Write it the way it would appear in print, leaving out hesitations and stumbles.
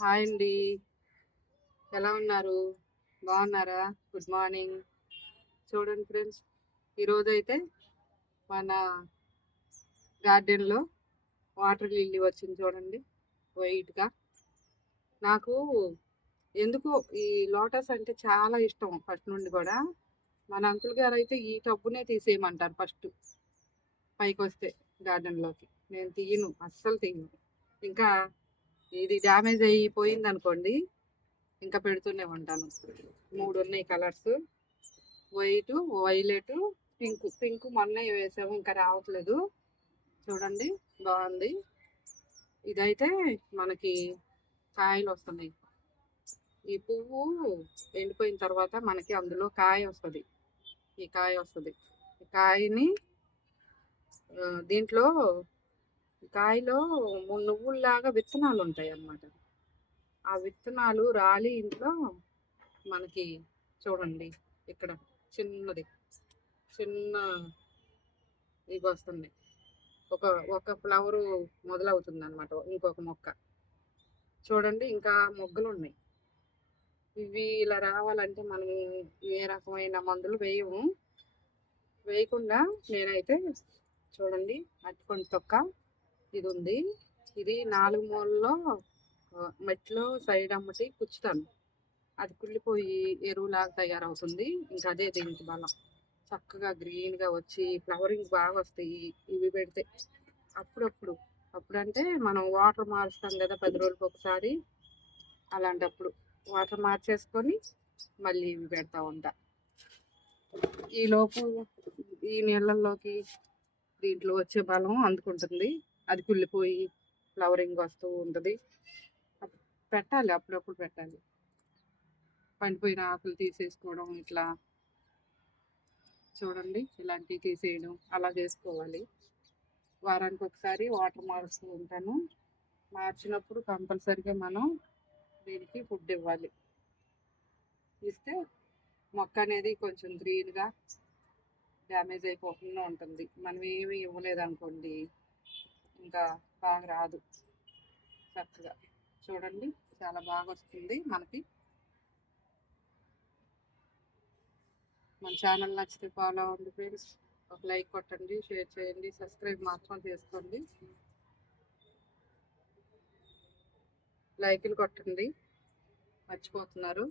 Hi అండి. ఎలా ఉన్నారు? బాగున్నారా? Good morning. చూడండి ఫ్రెండ్స్, ఈరోజైతే మన గార్డెన్‌లో వాటర్ లిల్లీ వచ్చింది చూడండి వైట్‌గా. నాకు ఎందుకో ఈ లోటస్ అంటే చాలా ఇష్టం ఫస్ట్ నుండి కూడా. మన అంకుల్ గారైతే ఈ టబ్బునే తీసేయమంటారు ఫస్ట్ పైకొస్తే గార్డెన్‌లోకి. నేను తీయను, అస్సలు తీయను. ఇంకా ఇది డ్యామేజ్ అయిపోయిందనుకోండి, ఇంకా పెడుతూనే ఉంటాను. 3 ఉన్నాయి colours. White, violet, pink. Pink మొన్నే వేసాము, ఇంకా రావట్లేదు. చూడండి, బాగుంది. ఇదైతే మనకి కాయలొస్తున్నాయి. ఈ పువ్వు ఎండిపోయిన తర్వాత మనకి అందులో కాయ వస్తది. ఈ కాయ వస్తది. ఈ కాయని దీంట్లో కాయలో నువ్వుల్లాగా విత్తనాలుంటాయన్నమాట. ఆ విత్తనాలు రాలి ఇంట్లో మనకి చూడండి ఇక్కడ చిన్నది చిన్న ఇవొస్తున్నాయి. ఒక ఒక ఫ్లవరు మొదలవుతుందన్నమాట. ఇంకొక మొక్క. చూడండి, ఇంకా మొగ్గలున్నాయి. ఇవి ఇలా రావాలంటే మనం ఏ రకమైన మందులు వేయము. వేయకుండా నేనైతే చూడండి, అరటిపండు తొక్క ఇదుంది. ఇది 4 మూలల్లో మట్టిలో సైడ్ అమ్మటి కుచ్చుతాను. అది కుళ్ళిపోయి ఎరువులాగా తయారవుతుంది. ఇంకా అదే దీనికి బలం. చక్కగా గ్రీన్‌గా వచ్చి ఫ్లవరింగ్ బాగా వస్తాయి ఇవి పెడితే. అప్పుడప్పుడు. అప్పుడంటే మనం వాటర్ మారుస్తాం కదా 10 రోజులకొకసారి. అలాంటప్పుడు వాటర్ మార్చేసుకొని మళ్ళీ ఇవి పెడతా ఉంటా. ఈలోపు ఈ నీళ్ళల్లోకి దీంట్లో వచ్చే బలం అందుకుంటుంది. అది కుళ్ళిపోయి ఫ్లవరింగ్ వస్తూ ఉంటుంది. పెట్టాలి, అప్పుడప్పుడు పెట్టాలి. పండిపోయిన ఆకులు తీసేసుకోవడం, ఇట్లా చూడండి ఇలాంటివి తీసేయడం అలా చేసుకోవాలి. వారానికి ఒకసారి వాటర్ మారుస్తూ ఉంటాను. మార్చినప్పుడు కంపల్సరిగా మనం దీనికి ఫుడ్ ఇవ్వాలి. ఇస్తే మొక్క అనేది కొంచెం గ్రీన్‌గా డ్యామేజ్ అయిపోకుండా ఉంటుంది. మనం ఏమి ఇవ్వలేదనుకోండి, ఇంకా బాగా రాదు చక్కగా. చూడండి, చాలా బాగా వస్తుంది మనకి. మన ఛానల్ నచ్చితే ఫాలో అవ్వండి ఫ్రెండ్స్. ఒక లైక్ కొట్టండి, షేర్ చేయండి, సబ్స్క్రైబ్ మాత్రం చేసుకోండి. లైకులు కొట్టండి, మర్చిపోతున్నారు.